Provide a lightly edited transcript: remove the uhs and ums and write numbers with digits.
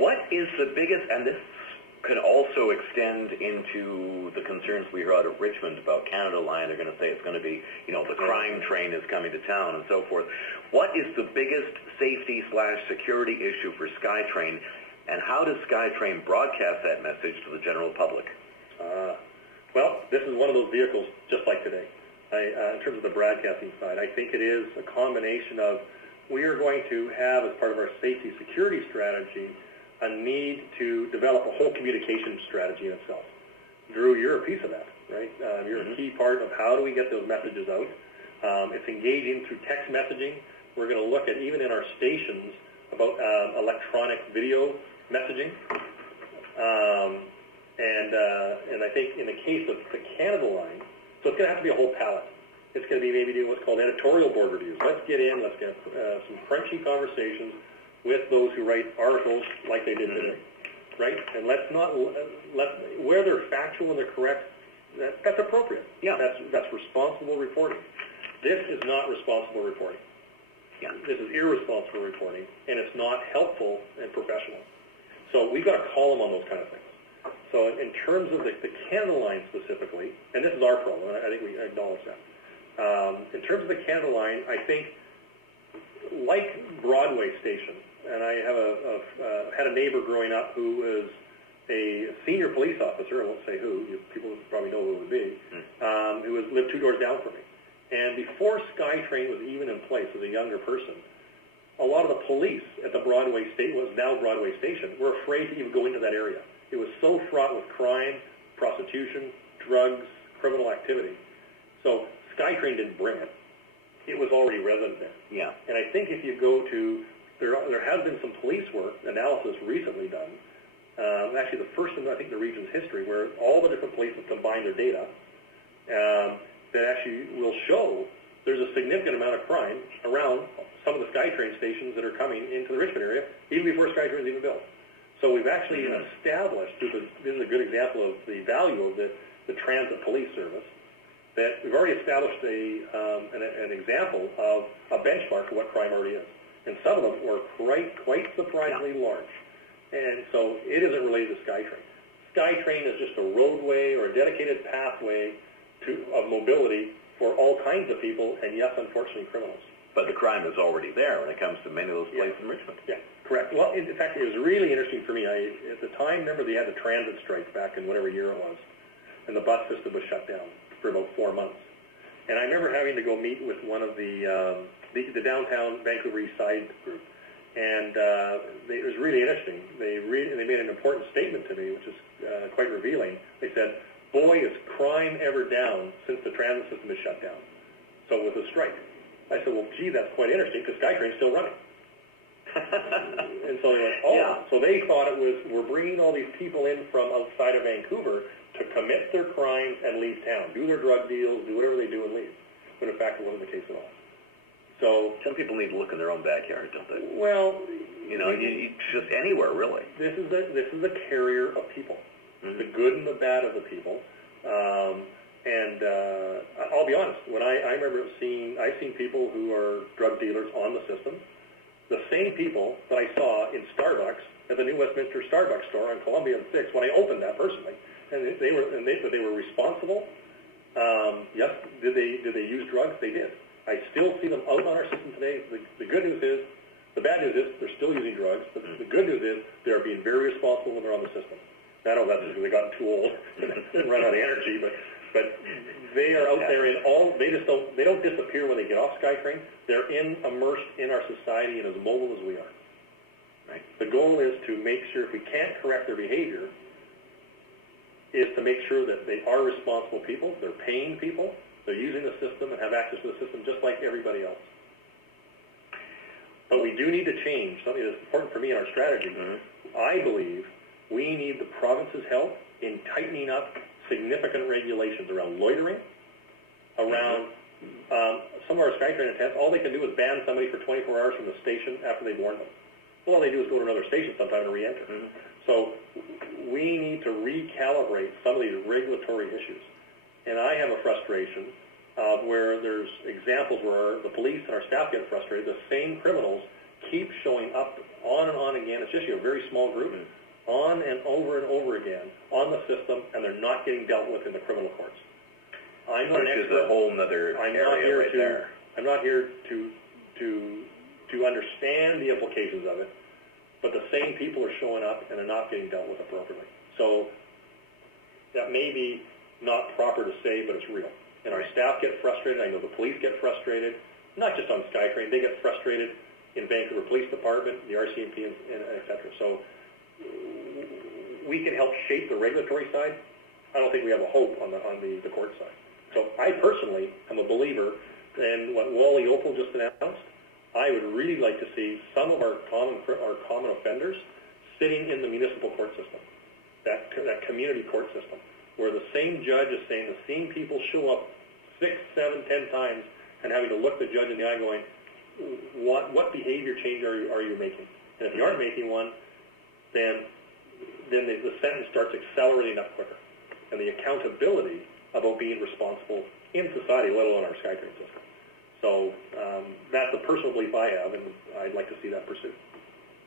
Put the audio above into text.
What is the biggest, and this could also extend into the concerns we heard out of Richmond about Canada Line. They're going to say it's going to be, you know, the crime train is coming to town and so forth. What is the biggest safety/security issue for SkyTrain, and how does SkyTrain broadcast that message to the general public? Well, this is one of those vehicles just like today. In terms of the broadcasting side, I think it is a combination of, we are going to have, as part of our safety security strategy, a need to develop a whole communication strategy in itself. Drew, you're a piece of that, right? You're a key part of how do we get those messages out. It's engaging through text messaging. We're going to look at, even in our stations, about electronic video messaging. And I think in the case of the Canada Line, so it's going to have to be a whole palette. It's going to be maybe doing what's called editorial board reviews. Let's get some crunchy conversations with those who write articles like they did today, right? And where they're factual and they're correct, that's appropriate. Yeah. That's responsible reporting. This is not responsible reporting. Yeah. This is irresponsible reporting, and it's not helpful and professional. So we've got to call them on those kind of things. So in terms of the Canada Line specifically, and this is our problem, and I think we acknowledge that. In terms of the Canada Line, I think, like Broadway Station, and I have had a neighbor growing up who was a senior police officer, I won't say who, people probably know who it would be, who lived 2 doors down from me. And before SkyTrain was even in place as a younger person, a lot of the police at the Broadway Station, was now Broadway Station, were afraid to even go into that area. It was so fraught with crime, prostitution, drugs, criminal activity. So SkyTrain didn't bring it. It was already resident there. Yeah. And I think if you go to, there has been some police work, analysis recently done, actually the first in, I think, the region's history, where all the different police have combined their data, that actually will show there's a significant amount of crime around some of the SkyTrain stations that are coming into the Richmond area, even before SkyTrain is even built. So we've actually established, this is a good example of the value of the transit police service, that we've already established an example of a benchmark of what crime already is. And some of them were quite surprisingly large. And so it isn't related to SkyTrain. SkyTrain is just a roadway or a dedicated pathway of mobility for all kinds of people, and yes, unfortunately, criminals. But the crime is already there when it comes to many of those places in Richmond. Yeah, correct. Well, in fact, it was really interesting for me. At the time, remember they had the transit strike back in whatever year it was, and the bus system was shut down for about 4 months. And I remember having to go meet with one of the downtown Vancouver East Side group, and it was really interesting. They made an important statement to me, which is quite revealing. They said, "Boy, is crime ever down since the transit system is shut down." So with the strike. I said, well, gee, that's quite interesting, because SkyTrain's still running. And so they went, oh, yeah. So they thought it was, we're bringing all these people in from outside of Vancouver to commit their crimes and leave town, do their drug deals, do whatever they do and leave. But in fact, it wasn't the case at all. So some people need to look in their own backyard, don't they? Well, you know, you just anywhere, really. This is the carrier of people, the good and the bad of the people. And I'll be honest, when I remember I've seen people who are drug dealers on the system, the same people that I saw in Starbucks at the New Westminster Starbucks store on Columbia and 6th when I opened that personally, and they were responsible. Yes, did they use drugs? They did. I still see them out on our system today. The good news is, the bad news is they're still using drugs. But the good news is they are being very responsible when they're on the system. I know that's because they got too old and run out of energy, but they are out there in all. They don't disappear when they get off SkyTrain. They're immersed in our society and as mobile as we are. Right. The goal is to make sure, if we can't correct their behavior, is to make sure that they are responsible people. They're paying people. They're using the system and have access to the system just like everybody else. But we do need to change something that's important for me in our strategy. I believe we need the province's help in tightening up significant regulations around loitering, around some of our SkyTrain attempts. All they can do is ban somebody for 24 hours from the station after they've warned them. Well, all they do is go to another station sometime and re-enter. So we need to recalibrate some of these regulatory issues. And I have a frustration where there's examples where the police and our staff get frustrated. The same criminals keep showing up on and on again, it's just a very small group, on and over again on the system, and they're not getting dealt with in the criminal courts. I'm not an expert. Which is a whole nother area right there. I'm not here to understand the implications of it, but the same people are showing up and are not getting dealt with appropriately. So that may be not proper to say, but it's real. And our staff get frustrated. I know the police get frustrated, not just on SkyTrain. They get frustrated in Vancouver Police Department, the RCMP, and et cetera. So we can help shape the regulatory side. I don't think we have a hope on the court side. So I personally am a believer in what Wally Opal just announced. I would really like to see some of our common offenders sitting in the municipal court system, that community court system, where the same judge is saying the same people show up 6, 7, 10 times and having to look the judge in the eye going, what behavior change are you making? And if you aren't making one, then the sentence starts accelerating up quicker. And the accountability about being responsible in society, let alone our SkyTrain system. So that's a personal belief I have, and I'd like to see that pursued.